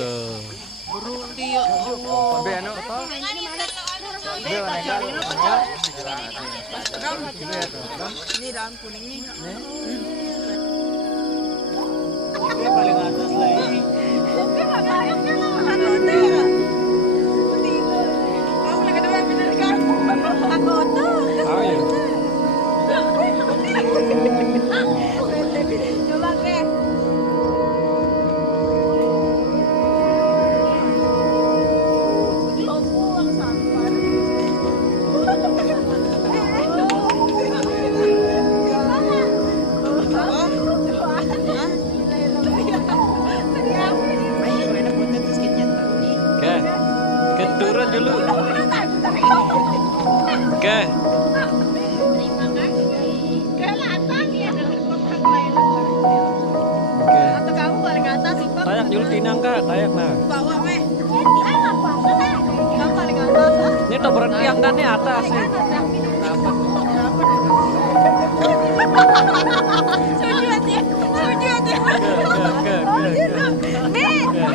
Tuh. Beruli ya Allah. Be anu tol. Be Ini daun kuningnya. Ini paling atas lah ini. Oh iya. Coba ke. Ke turun dulu. Ke. Atau kamu paling atas sih, Pak? Kayak dulu tinang kak, kayak nah. Bawa meh. Kamu paling atas. Ini tuh berhenti angkatnya atas ya. Sujud ya. Sujud ya. Ke. Nih, ya.